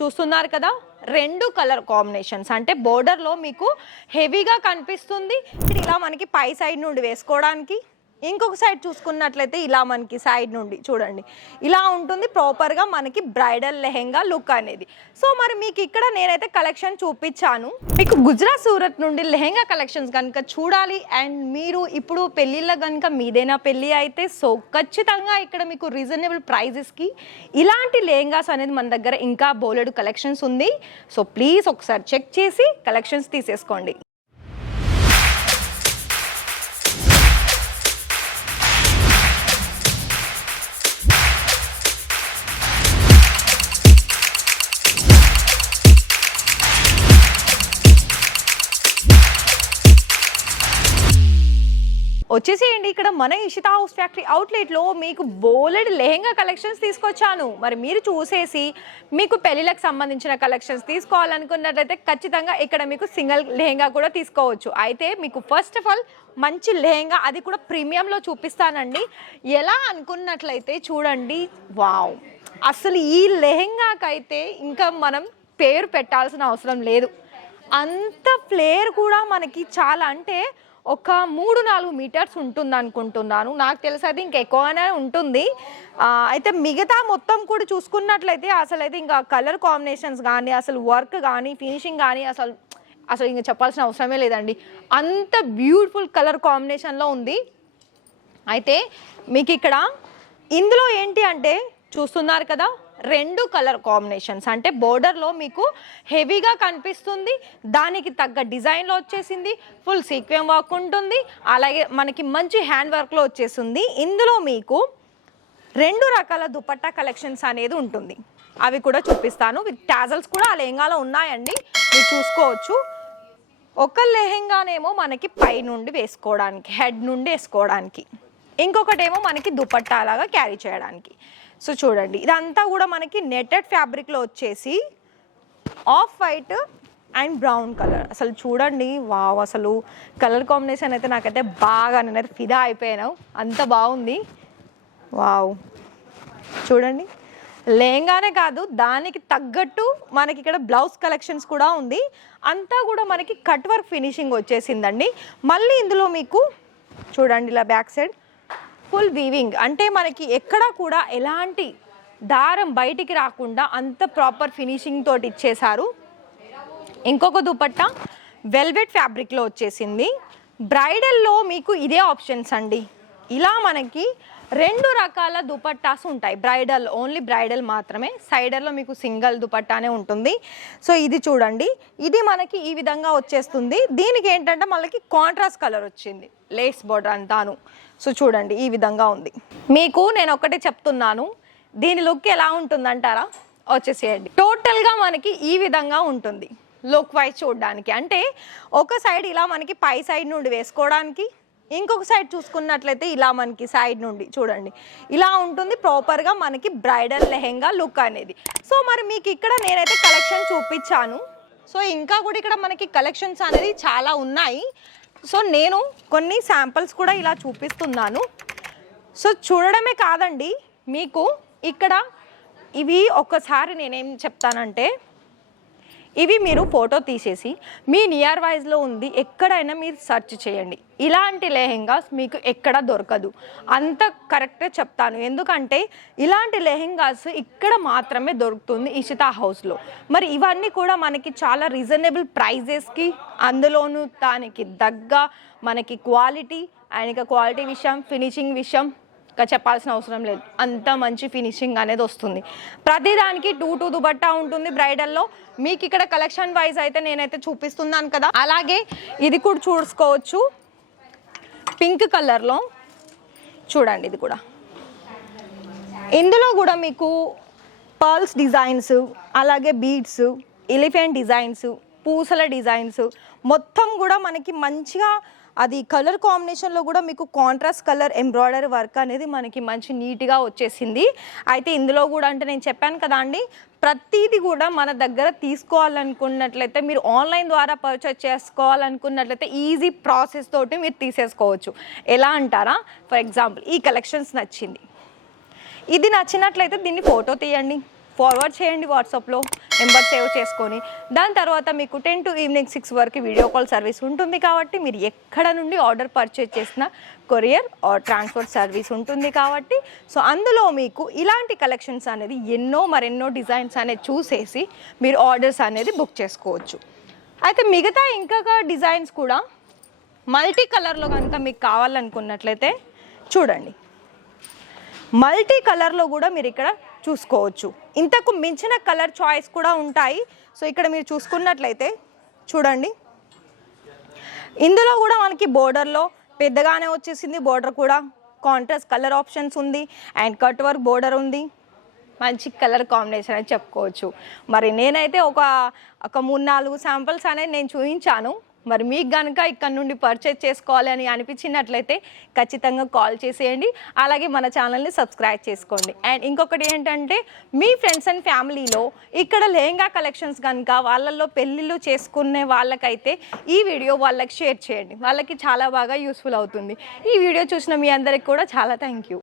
చూస్తున్నారు కదా, 2 colour combinations. అంటే బోర్డర్లో మీకు హెవీగా కనిపిస్తుంది. ఇలా మనకి పై సైడ్ నుండి వేసుకోవడానికి, ఇంకొక సైడ్ చూసుకున్నట్లయితే ఇలా మనకి సైడ్ నుండి చూడండి ఇలా ఉంటుంది ప్రాపర్గా మనకి బ్రైడల్ లెహెంగా లుక్ అనేది. సో మరి మీకు ఇక్కడ నేనైతే కలెక్షన్ చూపించాను. మీకు గుజరాత్ సూరత్ నుండి లెహెంగా కలెక్షన్స్ కనుక చూడాలి అండ్ మీరు ఇప్పుడు పెళ్ళిళ్ళ కనుక మీదైనా పెళ్ళి అయితే సో ఖచ్చితంగా ఇక్కడ మీకు రీజనబుల్ ప్రైజెస్కి ఇలాంటి లెహెంగాస్ అనేది మన దగ్గర ఇంకా బోలెడు కలెక్షన్స్ ఉంది. సో ప్లీజ్ ఒకసారి చెక్ చేసి కలెక్షన్స్ తీసేసుకోండి. వచ్చేసేయండి, ఇక్కడ మన ఇషిత హౌస్ ఫ్యాక్టరీ అవుట్లెట్లో మీకు బోలెడ్ లెహెంగా కలెక్షన్స్ తీసుకొచ్చాను. మరి మీరు చూసేసి మీకు పెళ్ళిళ్ళకి సంబంధించిన కలెక్షన్స్ తీసుకోవాలనుకున్నట్లయితే ఖచ్చితంగా ఇక్కడ మీకు సింగిల్ లెహెంగా కూడా తీసుకోవచ్చు. అయితే మీకు ఫస్ట్ ఆఫ్ ఆల్ మంచి లెహెంగా అది కూడా ప్రీమియంలో చూపిస్తానండి. ఎలా అనుకున్నట్లయితే చూడండి, వావ్, అసలు ఈ లెహెంగాకైతే ఇంకా మనం పేరు పెట్టాల్సిన అవసరం లేదు. అంత ఫ్లేర్ కూడా మనకి చాలా అంటే ఒక 3-4 మీటర్స్ ఉంటుంది అనుకుంటున్నాను. నాకు తెలిసి అది ఇంకా ఎక్కువనే ఉంటుంది. అయితే మిగతా మొత్తం కూడా చూసుకున్నట్లయితే అసలు అయితే ఇంకా కలర్ కాంబినేషన్స్ కానీ అసలు వర్క్ కానీ ఫినిషింగ్ కానీ అసలు ఇంకా చెప్పాల్సిన అవసరమే లేదండి. అంత బ్యూటిఫుల్ కలర్ కాంబినేషన్లో ఉంది. అయితే మీకు ఇక్కడ ఇందులో ఏంటి అంటే చూస్తున్నారు కదా, 2 కలర్ కాంబినేషన్స్. అంటే బోర్డర్లో మీకు హెవీగా కనిపిస్తుంది, దానికి తగ్గ డిజైన్లో వచ్చేసింది, ఫుల్ సీక్వెన్ వర్క్ ఉంటుంది, అలాగే మనకి మంచి హ్యాండ్ వర్క్లో వచ్చేసింది. ఇందులో మీకు 2 రకాల దుపట్టా కలెక్షన్స్ అనేది ఉంటుంది, అవి కూడా చూపిస్తాను. విత్ టాజల్స్ కూడా ఆ లెహంగాలో ఉన్నాయండి, మీరు చూసుకోవచ్చు. ఒక లెహంగానేమో మనకి పై నుండి వేసుకోవడానికి, హెడ్ నుండి వేసుకోవడానికి, ఇంకొకటేమో మనకి దుపట్టా లాగా క్యారీ చేయడానికి. సో చూడండి, ఇదంతా కూడా మనకి నెట్టెడ్ ఫ్యాబ్రిక్లో వచ్చేసి off white and brown colour. అసలు చూడండి, వావ్, అసలు కలర్ కాంబినేషన్ అయితే నాకైతే బాగా, నేనైతే ఫిదా అయిపోయాను, అంత బాగుంది. వావ్, చూడండి, లెహంగానే కాదు దానికి తగ్గట్టు మనకి ఇక్కడ బ్లౌజ్ కలెక్షన్స్ కూడా ఉంది. అంతా కూడా మనకి కట్ వర్క్ ఫినిషింగ్ వచ్చేసిందండి. మళ్ళీ ఇందులో మీకు చూడండి ఇలా బ్యాక్ సైడ్ ఫుల్ వీవింగ్, అంటే మనకి ఎక్కడ కూడా ఎలాంటి దారం బయటికి రాకుండా అంత ప్రాపర్ ఫినిషింగ్ తోటి ఇచ్చేశారు. ఇంకొక దుపట్టా వెల్వెట్ ఫ్యాబ్రిక్లో వచ్చేసింది. బ్రైడల్లో మీకు ఇదే ఆప్షన్స్ అండి. ఇలా మనకి 2 రకాల దుపట్టాస్ ఉంటాయి. బ్రైడల్, ఓన్లీ బ్రైడల్ మాత్రమే. సైడర్లో మీకు సింగిల్ దుపట్టానే ఉంటుంది. సో ఇది చూడండి, ఇది మనకి ఈ విధంగా వచ్చేస్తుంది. దీనికి ఏంటంటే మనకి కాంట్రాస్ట్ కలర్ వచ్చింది, లేస్ బోర్డర్ అంతాను. సో చూడండి, ఈ విధంగా ఉంది. మీకు నేను ఒకటే చెప్తున్నాను, దీని లుక్ ఎలా ఉంటుందంటారా? వచ్చేసేయండి. టోటల్గా మనకి ఈ విధంగా ఉంటుంది లుక్ వైజ్ చూడడానికి. అంటే ఒక సైడ్ ఇలా మనకి పై సైడ్ నుండి వేసుకోవడానికి, ఇంకొక సైడ్ చూసుకున్నట్లయితే ఇలా మనకి సైడ్ నుండి చూడండి ఇలా ఉంటుంది ప్రాపర్గా మనకి బ్రైడల్ లెహెంగా లుక్ అనేది. సో మరి మీకు ఇక్కడ నేనైతే కలెక్షన్ చూపించాను. సో ఇంకా కూడా ఇక్కడ మనకి కలెక్షన్స్ అనేది చాలా ఉన్నాయి. సో నేను కొన్ని శాంపిల్స్ కూడా ఇలా చూపిస్తున్నాను. సో చూడడమే కాదండి, మీకు ఇక్కడ ఇవి ఒక్కసారి నేనేం చెప్తానంటే, ఇవి మీరు ఫోటో తీసేసి మీ నియర్ వైజ్లో ఉంది ఎక్కడైనా మీరు సెర్చ్ చేయండి. ఇలాంటి లెహెంగాస్ మీకు ఎక్కడ దొరకదు, అంత కరెక్ట్గా చెప్తాను. ఎందుకంటే ఇలాంటి లెహెంగాస్ ఇక్కడ మాత్రమే దొరుకుతుంది ఇషిత హౌస్లో. మరి ఇవన్నీ కూడా మనకి చాలా రీజనబుల్ ప్రైజెస్కి, అందులోనూ దానికి తగ్గ మనకి క్వాలిటీ అండ్ ఇక క్వాలిటీ విషయం, ఫినిషింగ్ విషయం చెప్పాల్సిన అవసరం లేదు, అంత మంచి ఫినిషింగ్ అనేది వస్తుంది. ప్రతిదానికి 2 దుపట్టా ఉంటుంది బ్రైడల్లో. మీకు ఇక్కడ కలెక్షన్ వైజ్ అయితే నేనైతే చూపిస్తున్నాను కదా, అలాగే ఇది కూడా చూసుకోవచ్చు పింక్ కలర్లో. చూడండి, ఇది కూడా, ఇందులో కూడా మీకు పర్ల్స్ డిజైన్స్, అలాగే బీడ్స్, ఎలిఫెంట్ డిజైన్స్, పూసల డిజైన్స్ మొత్తం కూడా మనకి మంచిగా అది కలర్ కాంబినేషన్లో కూడా మీకు కాంట్రాస్ట్ కలర్ ఎంబ్రాయిడరీ వర్క్ అనేది మనకి మంచి నీట్గా వచ్చేసింది. అయితే ఇందులో కూడా అంటే నేను చెప్పాను కదా అండి, ప్రతిదీ కూడా మన దగ్గర తీసుకోవాలనుకున్నట్లయితే మీరు ఆన్లైన్ ద్వారా పర్చేస్ చేసుకోవాలనుకున్నట్లయితే ఈజీ ప్రాసెస్ తోటి మీరు తీసేసుకోవచ్చు. ఎలా అంటారా, ఫర్ ఎగ్జాంపుల్ ఈ కలెక్షన్స్ నచ్చింది, ఇది నచ్చినట్లయితే దీన్ని ఫోటో తీయండి, ఫార్వర్డ్ చేయండి వాట్సాప్లో నెంబర్ సేవ్ చేసుకొని. దాని తర్వాత మీకు 10 to ఈవినింగ్ 6 వరకు వీడియో కాల్ సర్వీస్ ఉంటుంది కాబట్టి మీరు ఎక్కడ నుండి ఆర్డర్ పర్చేజ్ చేసిన కొరియర్ ఆర్ ట్రాన్స్పోర్ట్ సర్వీస్ ఉంటుంది కాబట్టి సో అందులో మీకు ఇలాంటి కలెక్షన్స్ అనేది మరెన్నో డిజైన్స్ అనేది చూసేసి మీరు ఆర్డర్స్ అనేది బుక్ చేసుకోవచ్చు. అయితే మిగతా ఇంకా డిజైన్స్ కూడా మల్టీ కలర్లో కనుక మీకు కావాలనుకున్నట్లయితే చూడండి, మల్టీ కలర్లో కూడా మీరు ఇక్కడ చూసుకోవచ్చు. ఇంతకు మించిన కలర్ చాయిస్ కూడా ఉంటాయి. సో ఇక్కడ మీరు చూసుకున్నట్లయితే చూడండి, ఇందులో కూడా మనకి బోర్డర్లో పెద్దగానే వచ్చేసింది. బోర్డర్ కూడా కాంట్రాస్ట్ కలర్ ఆప్షన్స్ ఉంది అండ్ కట్ వర్క్ బోర్డర్ ఉంది. మంచి కలర్ కాంబినేషన్ అని చెప్పుకోవచ్చు. మరి నేనైతే ఒక 3-4 శాంపిల్స్ అనేది నేను చూపించాను. మరి మీకు కనుక ఇక్కడ నుండి పర్చేజ్ చేసుకోవాలి అని అనిపించినట్లయితే ఖచ్చితంగా కాల్ చేసేయండి. అలాగే మన ఛానల్ని సబ్స్క్రైబ్ చేసుకోండి. అండ్ ఇంకొకటి ఏంటంటే మీ ఫ్రెండ్స్ అండ్ ఫ్యామిలీలో ఇక్కడ లెహంగా కలెక్షన్స్ కనుక వాళ్ళల్లో పెళ్ళిళ్ళు చేసుకునే వాళ్ళకైతే ఈ వీడియో వాళ్ళకి షేర్ చేయండి. వాళ్ళకి చాలా బాగా యూస్ఫుల్ అవుతుంది. ఈ వీడియో చూసిన మీ అందరికి కూడా చాలా థ్యాంక్ యూ.